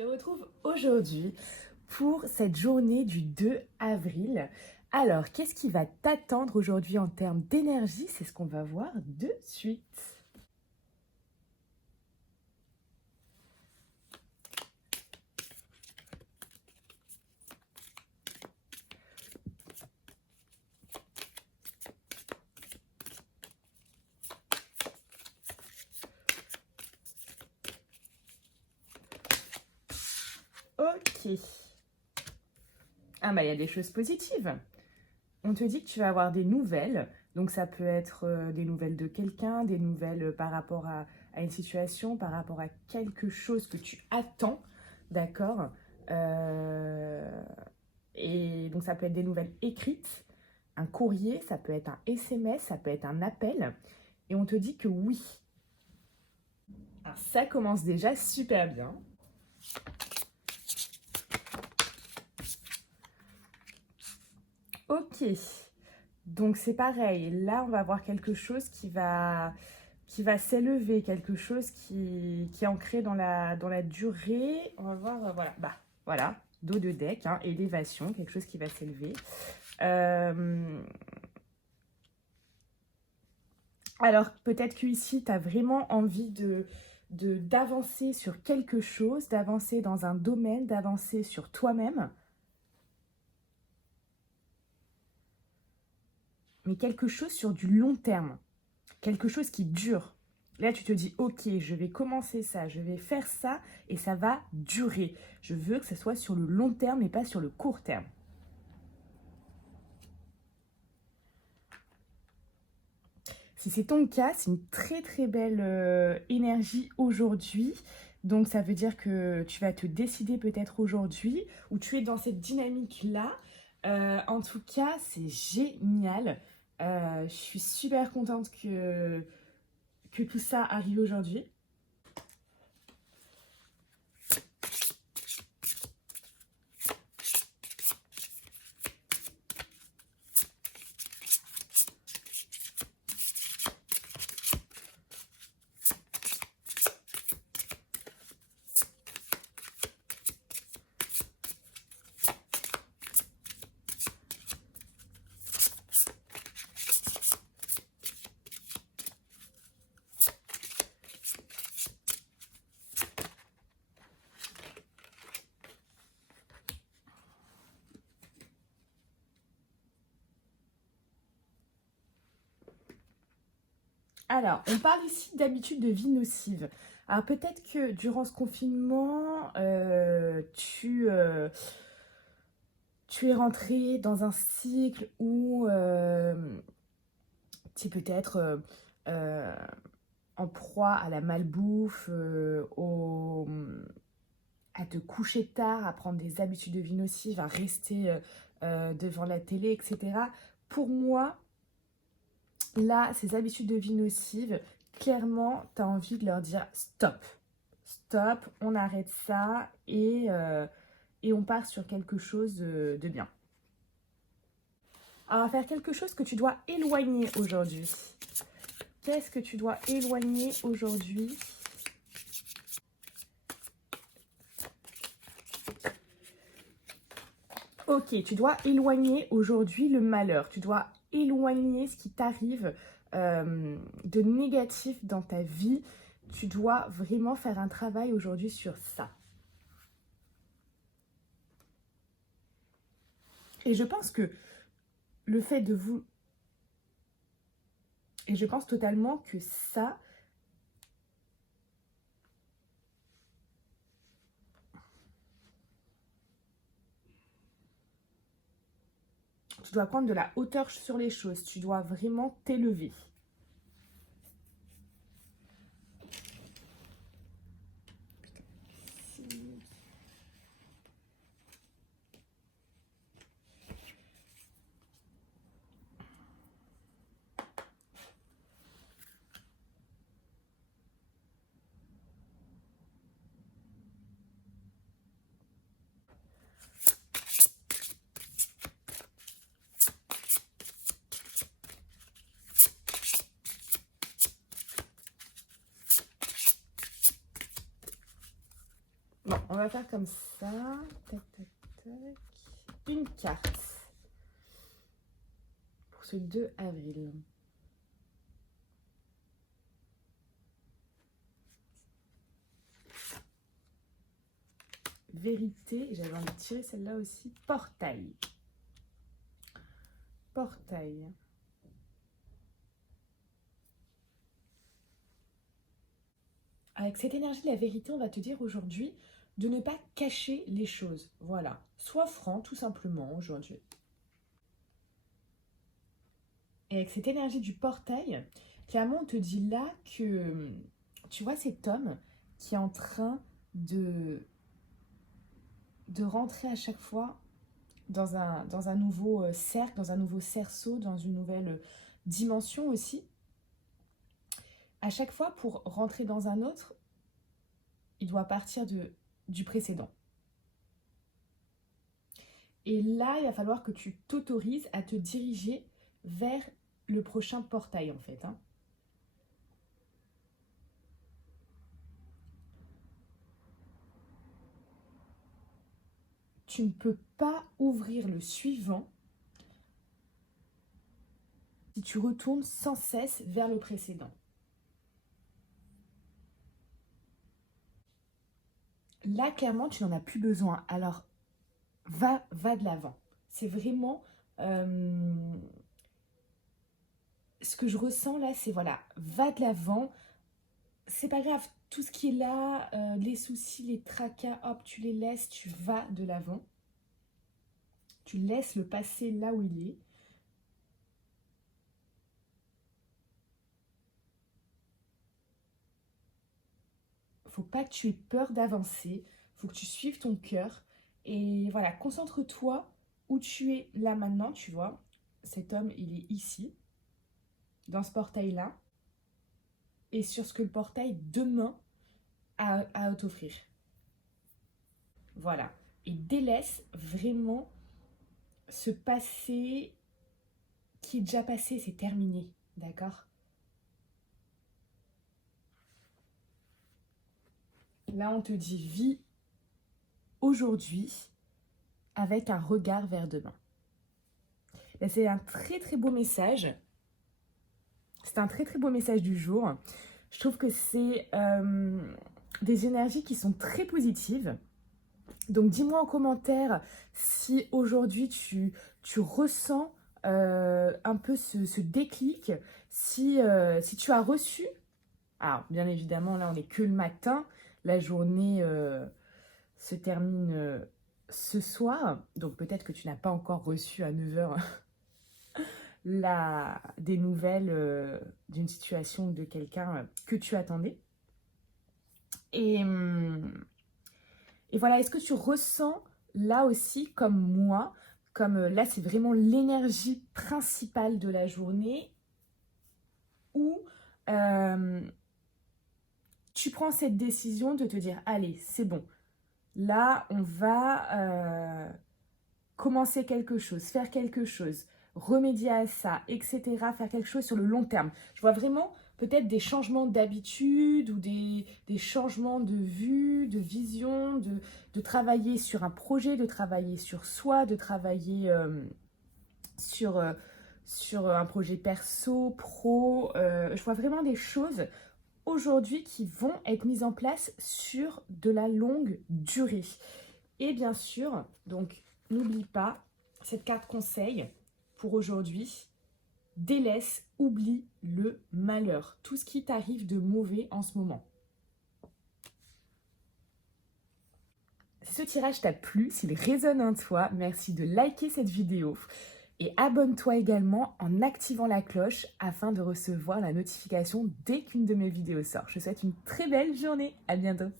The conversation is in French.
te retrouve aujourd'hui pour cette journée du 2 avril. Alors, qu'est-ce qui va t'attendre aujourd'hui en termes d'énergie? C'est ce qu'on va voir de suite. Ok. Ah bah il y a des choses positives. On te dit que tu vas avoir des nouvelles. Donc ça peut être des nouvelles de quelqu'un, des nouvelles par rapport à une situation, par rapport à quelque chose que tu attends. D'accord. Et donc ça peut être des nouvelles écrites, un courrier, ça peut être un SMS, ça peut être un appel. Et on te dit que oui. Alors ça commence déjà super bien. Ok. Donc c'est pareil. Là, on va voir quelque chose qui va s'élever, quelque chose qui est ancré dans la durée. On va voir, voilà. Bah, voilà. Dos de deck, hein, élévation, quelque chose qui va s'élever. Alors, peut-être qu'ici, tu as vraiment envie d'avancer sur quelque chose, d'avancer dans un domaine, d'avancer sur toi-même. Mais quelque chose sur du long terme. Quelque chose qui dure. Là, tu te dis, ok, je vais commencer ça, je vais faire ça, et ça va durer. Je veux que ce soit sur le long terme et pas sur le court terme. Si c'est ton cas, c'est une très très belle énergie aujourd'hui. Donc ça veut dire que tu vas te décider peut-être aujourd'hui ou tu es dans cette dynamique-là. En tout cas, c'est génial. Je suis super contente que tout ça arrive aujourd'hui. Alors, on parle ici d'habitudes de vie nocives. Alors peut-être que durant ce confinement, tu es rentré dans un cycle où tu es peut-être euh, en proie à la malbouffe, à te coucher tard, à prendre des habitudes de vie nocives, à rester devant la télé, etc. Pour moi, là, ces habitudes de vie nocives, clairement, tu as envie de leur dire stop. Stop, on arrête ça et on part sur quelque chose de bien. Alors, on va faire quelque chose que tu dois éloigner aujourd'hui. Qu'est-ce que tu dois éloigner aujourd'hui? Ok, tu dois éloigner aujourd'hui le malheur. Tu dois éloigner ce qui t'arrive de négatif dans ta vie. Tu dois vraiment faire un travail aujourd'hui sur ça. Et je pense que le fait de vous... Et je pense totalement que ça... Tu dois prendre de la hauteur sur les choses. Tu dois vraiment t'élever. on va faire comme ça. Tac, tac, tac. Une carte pour ce 2 avril. Vérité, j'avais envie de tirer celle-là aussi. Portail. Portail. Avec cette énergie de la vérité, on va te dire aujourd'hui de ne pas cacher les choses. Voilà. Sois franc, tout simplement, aujourd'hui. Et avec cette énergie du portail, clairement, on te dit là que, tu vois cet homme qui est en train de rentrer à chaque fois dans un nouveau cercle, dans un nouveau cerceau, dans une nouvelle dimension aussi. À chaque fois, pour rentrer dans un autre, il doit partir du précédent. Et là, il va falloir que tu t'autorises à te diriger vers le prochain portail, en fait. Hein. Tu ne peux pas ouvrir le suivant si tu retournes sans cesse vers le précédent. Là, clairement, tu n'en as plus besoin. Alors, va de l'avant. C'est vraiment... ce que je ressens là, c'est voilà, va de l'avant. C'est pas grave, tout ce qui est là, les soucis, les tracas, hop, tu les laisses, tu vas de l'avant. Tu laisses le passé là où il est. Faut pas que tu aies peur d'avancer. Faut que tu suives ton cœur. Et voilà, concentre-toi où tu es là maintenant, tu vois. Cet homme, il est ici, dans ce portail-là. Et sur ce que le portail demain a à t'offrir. Voilà. Et délaisse vraiment ce passé qui est déjà passé, c'est terminé. D'accord ? Là, on te dit vis aujourd'hui avec un regard vers demain. C'est un très très beau message. C'est un très très beau message du jour. Je trouve que c'est des énergies qui sont très positives. Donc dis-moi en commentaire si aujourd'hui tu ressens un peu ce déclic, si tu as reçu. Alors bien évidemment là on n'est que le matin, la journée se termine ce soir, donc peut-être que tu n'as pas encore reçu à 9h des nouvelles d'une situation ou de quelqu'un que tu attendais. Et voilà, est-ce que tu ressens là aussi, comme moi, comme là c'est vraiment l'énergie principale de la journée, où tu prends cette décision de te dire, allez, c'est bon, là on va commencer quelque chose, faire quelque chose, remédier à ça, etc., faire quelque chose sur le long terme. Je vois vraiment peut-être des changements d'habitude ou des changements de vue, de vision, de travailler sur un projet, de travailler sur soi, de travailler sur un projet perso, pro. Je vois vraiment des choses aujourd'hui qui vont être mises en place sur de la longue durée. Et bien sûr, donc n'oublie pas cette carte conseil pour aujourd'hui. Délaisse, oublie le malheur, tout ce qui t'arrive de mauvais en ce moment. Si ce tirage t'a plu, s'il résonne en toi, merci de liker cette vidéo et abonne-toi également en activant la cloche afin de recevoir la notification dès qu'une de mes vidéos sort. Je te souhaite une très belle journée, à bientôt.